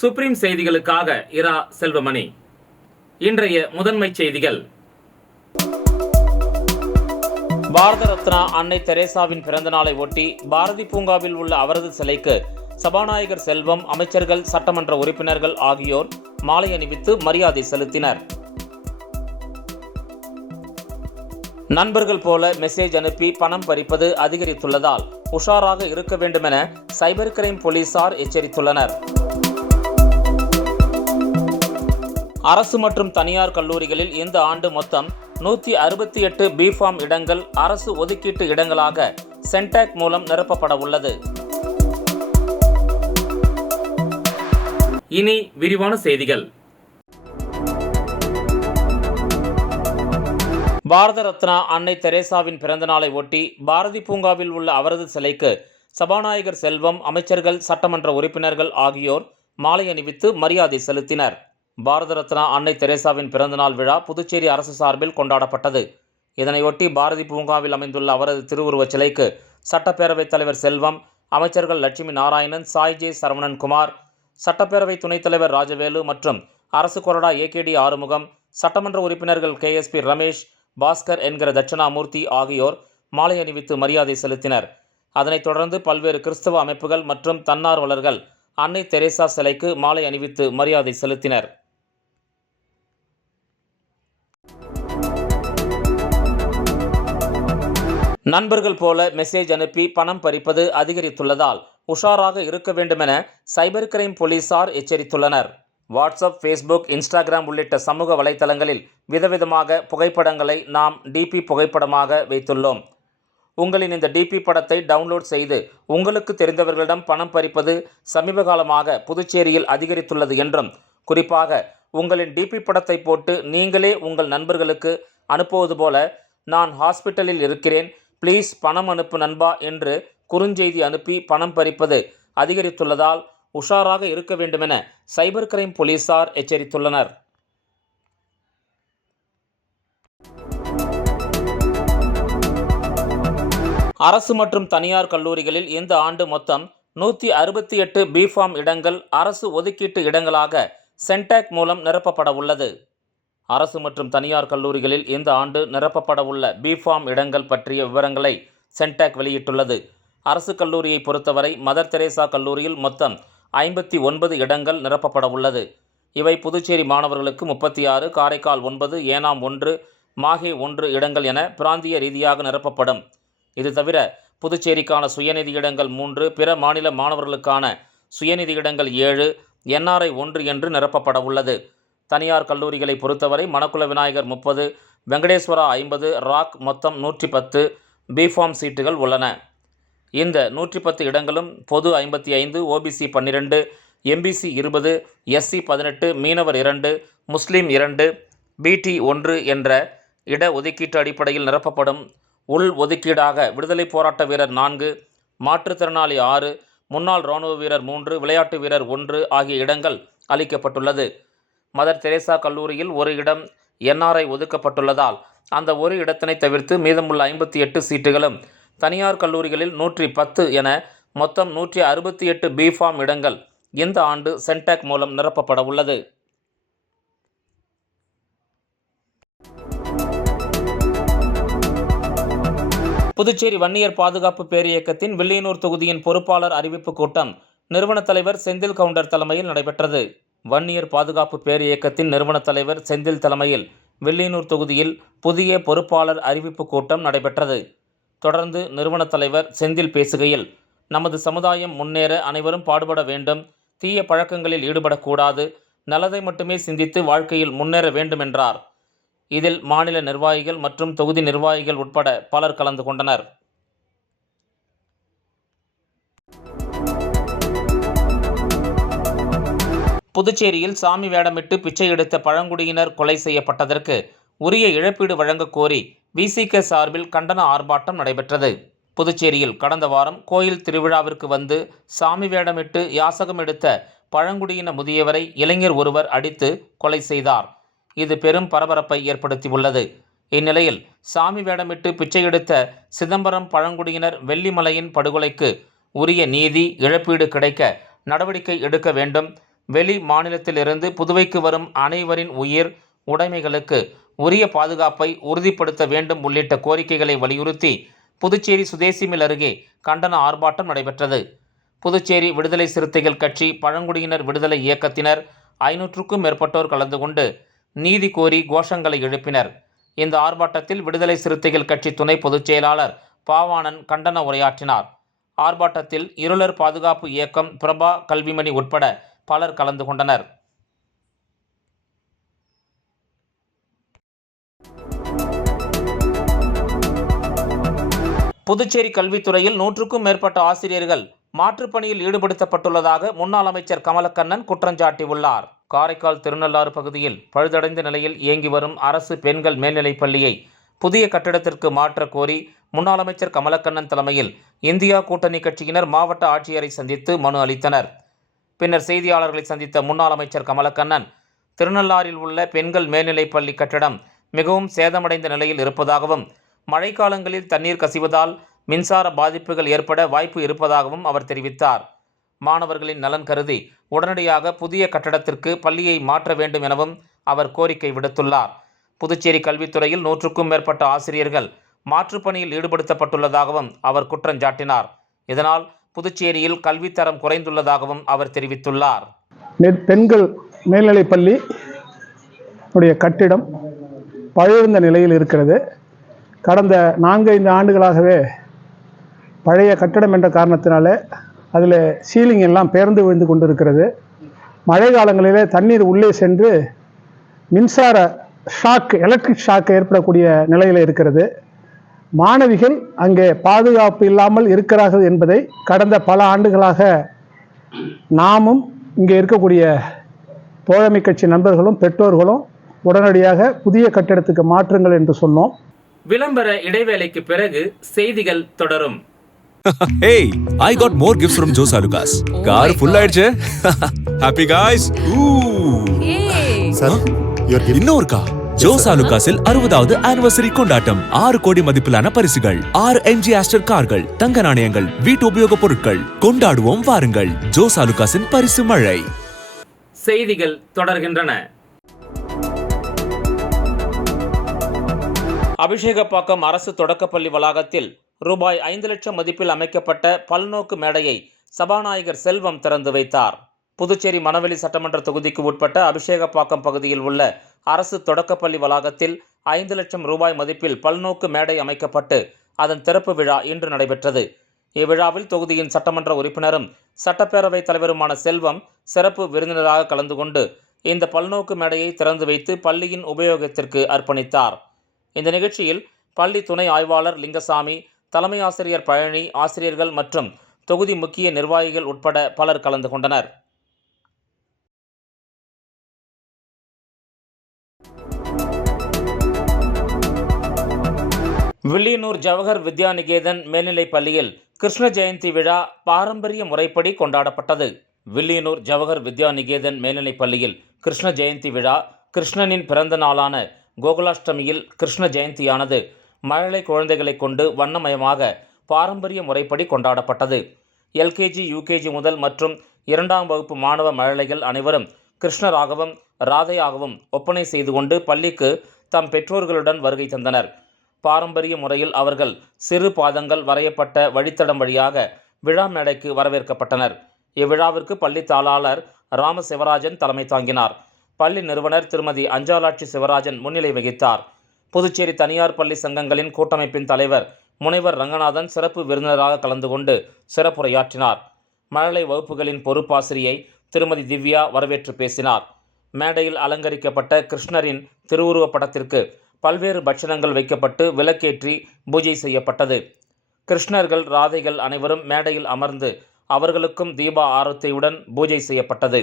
Supreme செய்திகளுக்காக இரா செல்வமணி. இன்றைய முதன்மை செய்திகள். பாரத ரத்னா அன்னை தெரேசாவின் பிறந்த நாளை ஒட்டி பாரதி பூங்காவில் உள்ள அவரது சிலைக்கு சபாநாயகர் செல்வம், அமைச்சர்கள், சட்டமன்ற உறுப்பினர்கள் ஆகியோர் மாலை அணிவித்து மரியாதை செலுத்தினர். நண்பர்கள் போல மெசேஜ் அனுப்பி பணம் பறிப்பது அதிகரித்துள்ளதால் உஷாராக இருக்க வேண்டுமென சைபர் கிரைம் போலீசார் எச்சரித்துள்ளனர். அரசு மற்றும் தனியார் கல்லூரிகளில் இந்த ஆண்டு மொத்தம் 168 பிஃபார்ம் இடங்கள் அரசு ஒதுக்கீட்டு இடங்களாக சென்டாக் மூலம் நிரப்பப்பட உள்ளது. இனி விரிவான செய்திகள். பாரத ரத்னா அன்னை தெரேசாவின் பிறந்த நாளை ஒட்டி பாரதி பூங்காவில் உள்ள அவரது சிலைக்கு சபாநாயகர் செல்வம், அமைச்சர்கள், சட்டமன்ற உறுப்பினர்கள் ஆகியோர் மாலை அணிவித்து மரியாதை செலுத்தினர். பாரத ரத்னா அன்னை தெரேசாவின் பிறந்தநாள் விழா புதுச்சேரி அரசு சார்பில் கொண்டாடப்பட்டது. இதனையொட்டி பாரதி பூங்காவில் அமைந்துள்ள அவரது திருவுருவச் சிலைக்கு சட்டப்பேரவைத் தலைவர் செல்வம், அமைச்சர்கள் லட்சுமி நாராயணன், சாய் ஜே சரவணன்குமார், சட்டப்பேரவை துணைத் தலைவர் ராஜவேலு மற்றும் அரசு கொறடா ஏகேடி ஆறுமுகம், சட்டமன்ற உறுப்பினர்கள் கேஎஸ்பி ரமேஷ், பாஸ்கர் என்கிற தட்சணாமூர்த்தி ஆகியோர் மாலை அணிவித்து மரியாதை செலுத்தினர். அதனைத் தொடர்ந்து பல்வேறு கிறிஸ்தவ அமைப்புகள் மற்றும் தன்னார்வலர்கள் அன்னை தெரேசா சிலைக்கு மாலை அணிவித்து மரியாதை செலுத்தினர். நண்பர்கள் போல மெசேஜ் அனுப்பி பணம் பறிப்பது அதிகரித்துள்ளதால் உஷாராக இருக்க வேண்டுமென சைபர் கிரைம் போலீசார் எச்சரித்துள்ளனர். வாட்ஸ்அப், ஃபேஸ்புக், இன்ஸ்டாகிராம் உள்ளிட்ட சமூக வலைத்தளங்களில் விதவிதமாக புகைப்படங்களை நாம் டிபி புகைப்படமாக வைத்துள்ளோம். உங்களின் இந்த டிபி படத்தை டவுன்லோட் செய்து உங்களுக்கு தெரிந்தவர்களிடம் பணம் பறிப்பது சமீப காலமாக புதுச்சேரியில் அதிகரித்துள்ளது என்றும், குறிப்பாக உங்களின் டிபி படத்தை போட்டு நீங்களே உங்கள் நண்பர்களுக்கு அனுப்புவது போல, நான் ஹாஸ்பிட்டலில் இருக்கிறேன், ப்ளீஸ் பணம் அனுப்பு நண்பா என்று குறுஞ்செய்தி அனுப்பி பணம் பறிப்பது அதிகரித்துள்ளதால் உஷாராக இருக்க வேண்டுமென சைபர் கிரைம் போலீசார் எச்சரித்துள்ளனர். அரசு மற்றும் தனியார் கல்லூரிகளில் இந்த ஆண்டு மொத்தம் 168 பிஃபார்ம் இடங்கள் அரசு ஒதுக்கீட்டு இடங்களாக சென்டாக் மூலம் நிரப்பப்பட உள்ளது. அரசு மற்றும் தனியார் கல்லூரிகளில் இந்த ஆண்டு நிரப்பப்பட உள்ள பிஃபார்ம் இடங்கள் பற்றிய விவரங்களை சென்டாக் வெளியிட்டுள்ளது. அரசு கல்லூரியை பொறுத்தவரை மதர் தெரேசா கல்லூரியில் மொத்தம் 59 இடங்கள் நிரப்பப்பட உள்ளது. இவை புதுச்சேரி மாணவர்களுக்கு 36, காரைக்கால் 9, ஏனாம் 1, மாஹே 1 இடங்கள் என பிராந்திய ரீதியாக நிரப்பப்படும். இது தவிர புதுச்சேரிக்கான சுயநிதி இடங்கள் 3, பிற மாநில மாணவர்களுக்கான சுயநிதி இடங்கள் 7, என்ஆர்ஐ 1 என்று நிரப்பப்பட உள்ளது. தனியார் கல்லூரிகளை பொறுத்தவரை மணக்குள விநாயகர் 30, வெங்கடேஸ்வரா 50, ராக் மொத்தம் 110 பிஃபார்ம் சீட்டுகள் உள்ளன. இந்த 110 இடங்களும் பொது 55, ஓபிசி 12, எம்பிசி 20, எஸ்சி 18, மீனவர் 2, முஸ்லீம் 2, பிடி 1 என்ற இட ஒதுக்கீட்டு அடிப்படையில் நிரப்பப்படும். உள் ஒதுக்கீடாக விடுதலை போராட்ட வீரர் 4, மாற்றுத்திறனாளி 6, முன்னாள் இராணுவ வீரர் 3, விளையாட்டு வீரர் 1 ஆகிய இடங்கள் அளிக்கப்பட்டுள்ளது. மதர் தெரேசா கல்லூரியில் ஒரு இடம் என்ஆர்ஐ ஒதுக்கப்பட்டுள்ளதால் அந்த ஒரு இடத்தினை தவிர்த்து மீதமுள்ள 58 சீட்டுகளும், தனியார் கல்லூரிகளில் 110 என மொத்தம் 168 பிஃபார்ம் இடங்கள் இந்த ஆண்டு சென்டாக் மூலம் நிரப்பப்பட உள்ளது. புதுச்சேரி வன்னியர் பாதுகாப்பு பேரியக்கத்தின் வில்லியனூர் தொகுதியின் பொறுப்பாளர் அறிவிப்பு கூட்டம் நிறுவன தலைவர் செந்தில் கவுண்டர் தலைமையில் நடைபெற்றது. வன்னியர் பாதுகாப்பு பேரியக்கத்தின் நிறுவன தலைவர் செந்தில் தலைமையில் வில்லியனூர் தொகுதியில் புதிய பொறுப்பாளர் அறிவிப்பு கூட்டம் நடைபெற்றது. தொடர்ந்து நிறுவன தலைவர் செந்தில் பேசுகையில், நமது சமுதாயம் முன்னேற அனைவரும் பாடுபட வேண்டும், தீய பழக்கங்களில் ஈடுபடக்கூடாது, நல்லதை மட்டுமே சிந்தித்து வாழ்க்கையில் முன்னேற வேண்டும் என்றார். இதில் மாநில நிர்வாகிகள் மற்றும் தொகுதி நிர்வாகிகள் உட்பட பலர் கலந்து கொண்டனர். புதுச்சேரியில் சாமி வேடமிட்டு பிச்சை எடுத்த பழங்குடியினர் கொலை செய்யப்பட்டதற்கு உரிய இழப்பீடு வழங்கக் கோரி விசிக சார்பில் கண்டன ஆர்ப்பாட்டம் நடைபெற்றது. புதுச்சேரியில் கடந்த வாரம் கோயில் திருவிழாவிற்கு வந்து சாமி வேடமிட்டு யாசகம் எடுத்த பழங்குடியின முதியவரை இளைஞர் ஒருவர் அடித்து கொலை செய்தார். இது பெரும் பரபரப்பை ஏற்படுத்தியுள்ளது. இந்நிலையில் சாமி வேடமிட்டு பிச்சை எடுத்த சிதம்பரம் பழங்குடியினர் வெள்ளிமலையின் படுகொலைக்கு உரிய நீதி, இழப்பீடு கிடைக்க நடவடிக்கை எடுக்க வேண்டும், வெளி மாநிலத்திலிருந்து புதுவைக்கு வரும் அனைவரின் உயிர் உடைமைகளுக்கு உரிய பாதுகாப்பை உறுதிப்படுத்த வேண்டும் உள்ளிட்ட கோரிக்கைகளை வலியுறுத்தி புதுச்சேரி சுதேசி மில் அருகே கண்டன ஆர்ப்பாட்டம் நடைபெற்றது. புதுச்சேரி விடுதலை சிறுத்தைகள் கட்சி, பழங்குடியினர் விடுதலை இயக்கத்தினர் 500க்கும் மேற்பட்டோர் கலந்து கொண்டு நீதி கோரி கோஷங்களை எழுப்பினர். இந்த ஆர்ப்பாட்டத்தில் விடுதலை சிறுத்தைகள் கட்சி துணை பொதுச் செயலாளர் பாவாணன் கண்டன உரையாற்றினார். ஆர்ப்பாட்டத்தில் இருளர் பாதுகாப்பு இயக்கம், பிரபா கல்விமணி உட்பட பலர் கலந்து கொண்டனர். புதுச்சேரி கல்வித்துறையில் 100க்கும் மேற்பட்ட ஆசிரியர்கள் மாற்றுப்பணியில் ஈடுபடுத்தப்பட்டுள்ளதாக முன்னாள் அமைச்சர் கமலக்கண்ணன் குற்றஞ்சாட்டியுள்ளார். காரைக்கால் திருநள்ளாறு பகுதியில் பழுதடைந்த நிலையில் இயங்கி வரும் அரசு பெண்கள் மேல்நிலைப் பள்ளியை புதிய கட்டிடத்திற்கு மாற்ற கோரி முன்னாள் அமைச்சர் கமலக்கண்ணன் தலைமையில் இந்தியா கூட்டணி கட்சியினர் மாவட்ட ஆட்சியரை சந்தித்து மனு அளித்தனர். பின்னர் செய்தியாளர்களை சந்தித்த முன்னாள் அமைச்சர் கமலக்கண்ணன், திருநள்ளாறில் உள்ள பெண்கள் மேல்நிலைப் பள்ளி கட்டிடம் மிகவும் சேதமடைந்த நிலையில் இருப்பதாகவும், மழைக்காலங்களில் தண்ணீர் கசிவதால் மின்சார பாதிப்புகள் ஏற்பட வாய்ப்பு இருப்பதாகவும் அவர் தெரிவித்தார். மாணவர்களின் நலன் கருதி உடனடியாக புதிய கட்டடத்திற்கு பள்ளியை மாற்ற வேண்டும் எனவும் அவர் கோரிக்கை விடுத்துள்ளார். புதுச்சேரி கல்வித்துறையில் 100க்கும் மேற்பட்ட ஆசிரியர்கள் மாற்றுப்பணியில் ஈடுபடுத்தப்பட்டுள்ளதாகவும் அவர் குற்றஞ்சாட்டினார். இதனால் புதுச்சேரியில் கல்வித்தரம் குறைந்துள்ளதாகவும் அவர் தெரிவித்துள்ளார். பெண்கள் மேல்நிலைப் பள்ளி உடைய கட்டிடம் பழுந்த நிலையில் இருக்கிறது. கடந்த 4-5 ஆண்டுகளாகவே பழைய கட்டிடம் என்ற காரணத்தினாலே அதில் சீலிங் எல்லாம் பெயர்ந்து விழுந்து கொண்டிருக்கிறது. மழை காலங்களிலே தண்ணீர் உள்ளே சென்று மின்சார ஷாக், எலக்ட்ரிக் ஷாக் ஏற்படக்கூடிய நிலையில் இருக்கிறது. மாணவிகள் அங்கே பாதுகாப்பு இல்லாமல் இருக்கிறார்கள் என்பதை கடந்த பல ஆண்டுகளாக நாமும் இங்கே இருக்கக்கூடிய தோழமை கட்சி நண்பர்களும் பெற்றோர்களும் உடனடியாக புதிய கட்டிடத்துக்கு மாற்றுங்கள் என்று சொன்னோம். விளம்பர இடைவேளைக்கு பிறகு செய்திகள் தொடரும். Hey, I got more gifts from Joe Salukas. Car full ஆயிடுச்சு. Happy guys. Hey. Sir, your gift. இன்னொரு கார். ஜோ சாலுகாஸில் 60வது ஆனிவர்சரி கொண்டாட்டம். 6 கோடி மதிப்பிலான பரிசுகள், 6 MG ஆஸ்டர் கார்கள், தங்க நாணயங்கள், வீட்டு உபயோகப் பொருட்கள். கொண்டாடுவோம் வாருங்கள். ஜோ சாலுகாஸின் பரிசு மழை. செய்திகள் தொடர்கின்றன. அபிஷேகப்பாக்கம் அரசு தொடக்கப்பள்ளி வளாகத்தில் ரூபாய் 5 லட்சம் மதிப்பில் அமைக்கப்பட்ட பல்நோக்கு மேடையை சபாநாயகர் செல்வம் திறந்து வைத்தார். புதுச்சேரி மணவெளி சட்டமன்ற தொகுதிக்கு உட்பட்ட அபிஷேகப்பாக்கம் பகுதியில் உள்ள அரசு தொடக்கப்பள்ளி வளாகத்தில் 5 லட்சம் ரூபாய் மதிப்பில் பல்நோக்கு மேடை அமைக்கப்பட்டு அதன் திறப்பு விழா இன்று நடைபெற்றது. இவ்விழாவில் தொகுதியின் சட்டமன்ற உறுப்பினரும் சட்டப்பேரவைத் தலைவருமான செல்வம் சிறப்பு விருந்தினராக கலந்து கொண்டு இந்த பல்நோக்கு மேடையை திறந்து வைத்து பள்ளியின் உபயோகத்திற்கு அர்ப்பணித்தார். இந்த நிகழ்ச்சியில் பள்ளி துணை ஆய்வாளர் லிங்கசாமி, தலைமை ஆசிரியர் பழனி, ஆசிரியர்கள் மற்றும் தொகுதி முக்கிய நிர்வாகிகள் உட்பட பலர் கலந்து கொண்டனர். வில்லியனூர் ஜவஹர் வித்யா நிகேதன் மேல்நிலைப் பள்ளியில் கிருஷ்ண ஜெயந்தி விழா பாரம்பரிய முறைப்படி கொண்டாடப்பட்டது. வில்லியனூர் ஜவஹர் வித்யா நிகேதன் மேல்நிலைப் பள்ளியில் கிருஷ்ண ஜெயந்தி விழா, கிருஷ்ணனின் பிறந்த நாளான கோகுலாஷ்டமியில் கிருஷ்ண ஜெயந்தியானது மழலை குழந்தைகளை கொண்டு வண்ணமயமாக பாரம்பரிய முறைப்படி கொண்டாடப்பட்டது. LKG, UKG முதல் மற்றும் 2ஆம் வகுப்பு மாணவ மழலைகள் அனைவரும் கிருஷ்ணராகவும் ராதையாகவும் ஒப்பனை செய்து கொண்டு பள்ளிக்கு தம் பெற்றோர்களுடன் வருகை தந்தனர். பாரம்பரிய முறையில் அவர்கள் சிறு பாதங்கள் வரையப்பட்ட வழித்தடம் வழியாக விழா மேடைக்கு வரவேற்கப்பட்டனர். இவ்விழாவிற்கு பள்ளி தாளாளர் ராம சிவராஜன் தலைமை தாங்கினார். பள்ளி நிறுவனர் திருமதி அஞ்சாலாட்சி சிவராஜன் முன்னிலை வகித்தார். புதுச்சேரி தனியார் பள்ளி சங்கங்களின் கூட்டமைப்பின் தலைவர் முனைவர் ரங்கநாதன் சிறப்பு விருந்தினராக கலந்து கொண்டு சிறப்புரையாற்றினார். மழலை வகுப்புகளின் பொறுப்பாசிரியை திருமதி திவ்யா வரவேற்று பேசினார். மேடையில் அலங்கரிக்கப்பட்ட கிருஷ்ணரின் திருவுருவப் படத்திற்கு பல்வேறு பட்சணங்கள் வைக்கப்பட்டு விளக்கேற்றி பூஜை செய்யப்பட்டது. கிருஷ்ணர்கள், ராதைகள் அனைவரும் மேடையில் அமர்ந்து அவர்களுக்கும் தீப ஆரத்தியுடன் பூஜை செய்யப்பட்டது.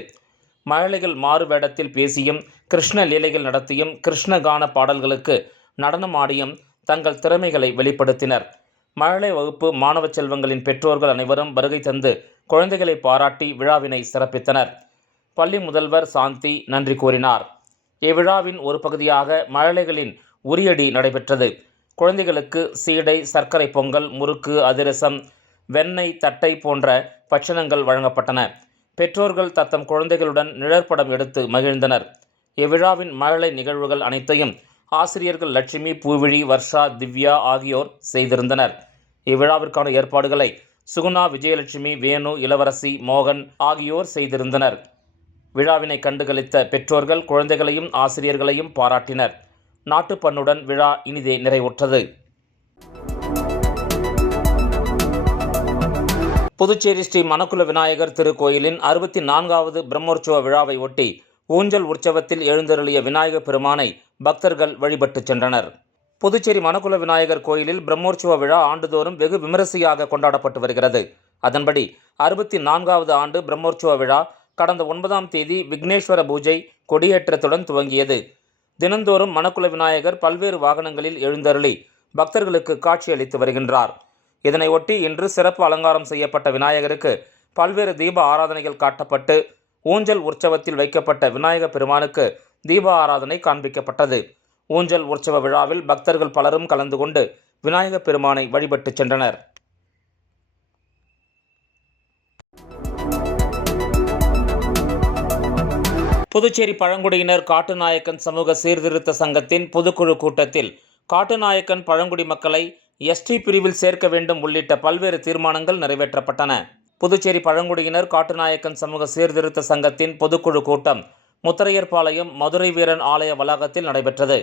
மழலைகள் மாறு வேடத்தில் பேசியும் கிருஷ்ண லீலைகள் நடத்தியும் கிருஷ்ணகான பாடல்களுக்கு நடனம் ஆடியும் தங்கள் திறமைகளை வெளிப்படுத்தினர். மழலை வகுப்பு மாணவ செல்வங்களின் பெற்றோர்கள் அனைவரும் வருகை தந்து குழந்தைகளை பாராட்டி விழாவினை சிறப்பித்தனர். பள்ளி முதல்வர் சாந்தி நன்றி கூறினார். இவ்விழாவின் ஒரு பகுதியாக மழலைகளின் உரியடி நடைபெற்றது. குழந்தைகளுக்கு சீடை, சர்க்கரை பொங்கல், முறுக்கு, அதிரசம், வெண்ணெய், தட்டை போன்ற பட்சணங்கள் வழங்கப்பட்டன. பெற்றோர்கள் தத்தம் குழந்தைகளுடன் நிழற்படம் எடுத்து மகிழ்ந்தனர். இவ்விழாவின் மழலை நிகழ்வுகள் அனைத்தையும் ஆசிரியர்கள் லட்சுமி, பூவிழி, வர்ஷா, திவ்யா ஆகியோர் செய்திருந்தனர். இவ்விழாவிற்கான ஏற்பாடுகளை சுகுணா, விஜயலட்சுமி, வேணு, இளவரசி, மோகன் ஆகியோர் செய்திருந்தனர். விழாவினை கண்டுகளித்த பெற்றோர்கள் குழந்தைகளையும் ஆசிரியர்களையும் பாராட்டினர். நாட்டுப்பண்ணுடன் விழா இனிதே நிறைவுற்றது. புதுச்சேரி ஸ்ரீ மணக்குள விநாயகர் திருக்கோயிலின் 64வது பிரம்மோற்சவ விழாவை ஒட்டி ஊஞ்சல் உற்சவத்தில் எழுந்தருளிய விநாயகர் பெருமானை பக்தர்கள் வழிபட்டு சென்றனர். புதுச்சேரி மணக்குள விநாயகர் கோயிலில் பிரம்மோற்சவ விழா ஆண்டுதோறும் வெகு விமரிசையாக கொண்டாடப்பட்டு வருகிறது. அதன்படி 64வது ஆண்டு பிரம்மோற்சவ விழா கடந்த 9ஆம் தேதி விக்னேஸ்வர பூஜை கொடியேற்றத்துடன் துவங்கியது. தினந்தோறும் மணக்குள விநாயகர் பல்வேறு வாகனங்களில் எழுந்தருளி பக்தர்களுக்கு காட்சியளித்து வருகின்றார். இதனையொட்டி இன்று சிறப்பு அலங்காரம் செய்யப்பட்ட விநாயகருக்கு பல்வேறு தீப ஆராதனைகள் காட்டப்பட்டு ஊஞ்சல் உற்சவத்தில் வைக்கப்பட்ட விநாயகர் பெருமானுக்கு தீப ஆராதனை காண்பிக்கப்பட்டது. ஊஞ்சல் உற்சவ விழாவில் பக்தர்கள் பலரும் கலந்து கொண்டு விநாயகர் பெருமானை வழிபட்டு சென்றனர். புதுச்சேரி பழங்குடியினர் காட்டுநாயக்கன் சமூக சீர்திருத்த சங்கத்தின் பொதுக்குழு கூட்டத்தில் காட்டுநாயக்கன் பழங்குடி மக்களை எஸ்டி பிரிவில் சேர்க்க வேண்டும் உள்ளிட்ட பல்வேறு தீர்மானங்கள் நிறைவேற்றப்பட்டன. புதுச்சேரி பழங்குடியினர் காட்டுநாயக்கன் சமூக சீர்திருத்த சங்கத்தின் பொதுக்குழு கூட்டம் முத்தரையர்பாளையம் மதுரை வீரன் ஆலய வளாகத்தில் நடைபெற்றது.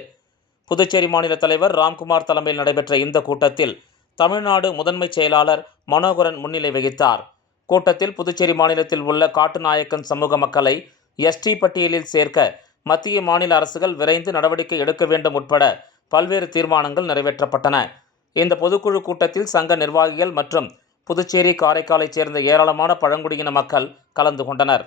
புதுச்சேரி மாநில தலைவர் ராம்குமார் தலைமையில் நடைபெற்ற இந்த கூட்டத்தில் தமிழ்நாடு முதன்மை செயலாளர் மனோகரன் முன்னிலை வகித்தார். கூட்டத்தில் புதுச்சேரி மாநிலத்தில் உள்ள காட்டுநாயக்கன் சமூக மக்களை எஸ்டி பட்டியலில் சேர்க்க மத்திய மாநில அரசுகள் விரைந்து நடவடிக்கை எடுக்க வேண்டும் உட்பட பல்வேறு தீர்மானங்கள் நிறைவேற்றப்பட்டன. இந்த பொதுக்குழு கூட்டத்தில் சங்க நிர்வாகிகள் மற்றும் புதுச்சேரி, காரைக்காலைச் சேர்ந்த ஏராளமான பழங்குடியின மக்கள் கலந்து கொண்டனர்.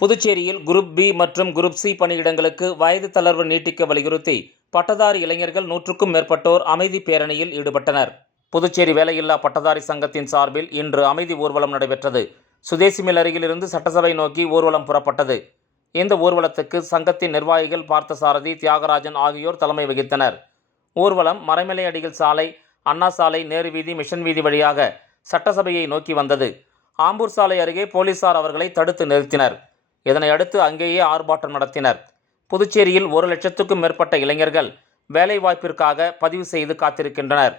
புதுச்சேரியில் குரூப் பி மற்றும் குரூப் சி பணியிடங்களுக்கு வயது தளர்வு நீட்டிக்க வலியுறுத்தி பட்டதாரி இளைஞர்கள் 100க்கும் மேற்பட்டோர் அமைதி பேரணியில் ஈடுபட்டனர். புதுச்சேரி வேலையில்லா பட்டதாரி சங்கத்தின் சார்பில் இன்று அமைதி ஊர்வலம் நடைபெற்றது. சுதேசி மில் அருகிலிருந்து சட்டசபை நோக்கி ஊர்வலம் புறப்பட்டது. இந்த ஊர்வலத்துக்கு சங்கத்தின் நிர்வாகிகள் பார்த்தசாரதி, தியாகராஜன் ஆகியோர் தலைமை வகித்தனர். ஊர்வலம் மறைமலை அடிகள் சாலை, அண்ணா சாலை, நேரு வீதி, மிஷன் வீதி வழியாக சட்டசபையை நோக்கி வந்தது. ஆம்பூர் சாலை அருகே போலீசார் அவர்களை தடுத்து நிறுத்தினர். இதனையடுத்து அங்கேயே ஆர்ப்பாட்டம் நடத்தினர். புதுச்சேரியில் 1 லட்சத்துக்கும் மேற்பட்ட இளைஞர்கள் வேலைவாய்ப்பிற்காக பதிவு செய்து காத்திருக்கின்றனர்.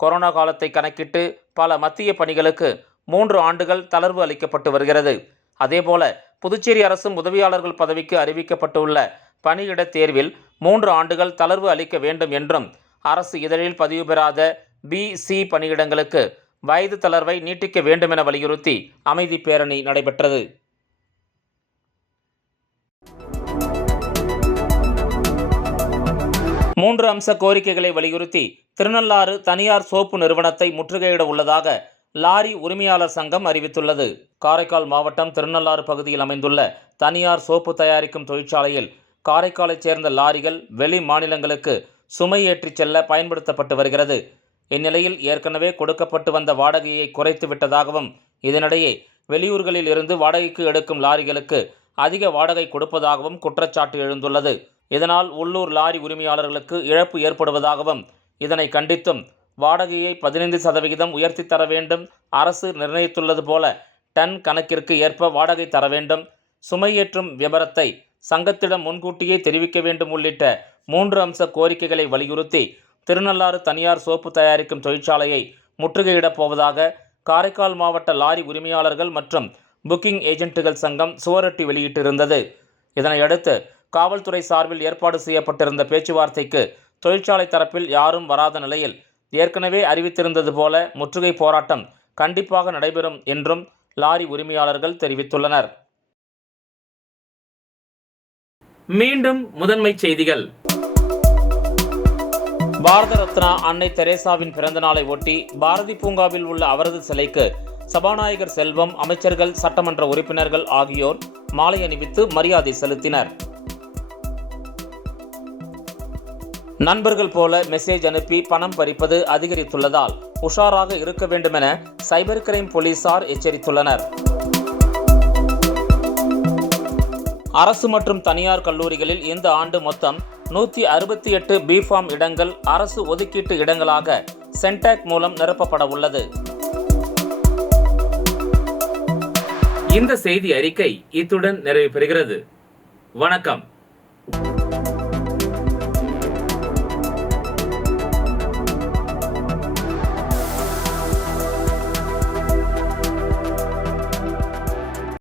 கொரோனா காலத்தை கணக்கிட்டு பல மத்திய பணிகளுக்கு 3 ஆண்டுகள் தளர்வு அளிக்கப்பட்டு வருகிறது. அதேபோல புதுச்சேரி அரசும் உதவியாளர்கள் பதவிக்கு அறிவிக்கப்பட்டுள்ள பணியிட தேர்வில் 3 ஆண்டுகள் தளர்வு அளிக்க வேண்டும் என்றும் அரசு இதழில் பதிவு பெறாத பி-சி பணியிடங்களுக்கு வயது தளர்வை நீட்டிக்க வேண்டும் என வலியுறுத்தி அமைதி பேரணி நடைபெற்றது. மூன்று அம்ச கோரிக்கைகளை வலியுறுத்தி திருநள்ளாறு தனியார் சோப்பு நிறுவனத்தை முற்றுகையிட உள்ளதாக லாரி உரிமையாளர் சங்கம் அறிவித்துள்ளது. காரைக்கால் மாவட்டம் திருநள்ளாறு பகுதியில் அமைந்துள்ள தனியார் சோப்பு தயாரிக்கும் தொழிற்சாலையில் காரைக்காலைச் சேர்ந்த லாரிகள் வெளி மாநிலங்களுக்கு சுமை ஏற்றிச் செல்ல பயன்படுத்தப்பட்டு வருகிறது. இந்நிலையில் ஏற்கனவே கொடுக்கப்பட்டு வந்த வாடகையை குறைத்து விட்டதாகவும், இதனிடையே வெளியூர்களில் இருந்து வாடகைக்கு எடுக்கும் லாரிகளுக்கு அதிக வாடகை கொடுப்பதாகவும் குற்றச்சாட்டு எழுந்துள்ளது. இதனால் உள்ளூர் லாரி உரிமையாளர்களுக்கு இழப்பு ஏற்படுவதாகவும், இதனை கண்டித்தும் வாடகையை 15% உயர்த்தி தர வேண்டும், அரசு நிர்ணயித்துள்ளது போல டன் கணக்கிற்கு ஏற்ப வாடகை தர வேண்டும், சுமையேற்றும் விபரத்தை சங்கத்திடம் முன்கூட்டியே தெரிவிக்க வேண்டும் உள்ளிட்ட 3 அம்ச கோரிக்கைகளை வலியுறுத்தி திருநள்ளாறு தனியார் சோப்பு தயாரிக்கும் தொழிற்சாலையை முற்றுகையிடப் போவதாக காரைக்கால் மாவட்ட லாரி உரிமையாளர்கள் மற்றும் புக்கிங் ஏஜென்ட்டுகள் சங்கம் சுவரொட்டி வெளியிட்டிருந்தது. இதனையடுத்து காவல்துறை சார்பில் ஏற்பாடு செய்யப்பட்டிருந்த பேச்சுவார்த்தைக்கு தொழிற்சாலை தரப்பில் யாரும் வராத நிலையில் ஏற்கனவே அறிவித்திருந்தது போல முற்றுகை போராட்டம் கண்டிப்பாக நடைபெறும் என்றும் லாரி உரிமையாளர்கள் தெரிவித்துள்ளனர். மீண்டும் முதன்மைச் செய்திகள். பாரத ரத்னா அன்னை தெரேசாவின் பிறந்த நாளை ஒட்டி பாரதி பூங்காவில் உள்ள அவரது சிலைக்கு சபாநாயகர் செல்வம், அமைச்சர்கள், சட்டமன்ற உறுப்பினர்கள் ஆகியோர் மாலை அணிவித்து மரியாதை செலுத்தினர். நண்பர்கள் போல மெசேஜ் அனுப்பி பணம் பறிப்பது அதிகரித்துள்ளதால் உஷாராக இருக்க வேண்டும் என சைபர் கிரைம் போலீசார் எச்சரித்துள்ளனர். அரசு மற்றும் தனியார் கல்லூரிகளில் இந்த ஆண்டு மொத்தம் 168 பிஃபார்ம் இடங்கள் அரசு ஒதுக்கீட்டு இடங்களாக சென்டாக் மூலம் நிரப்பப்பட உள்ளது. இந்த செய்தி அறிக்கை இத்துடன் நிறைவு பெறுகிறது. வணக்கம்.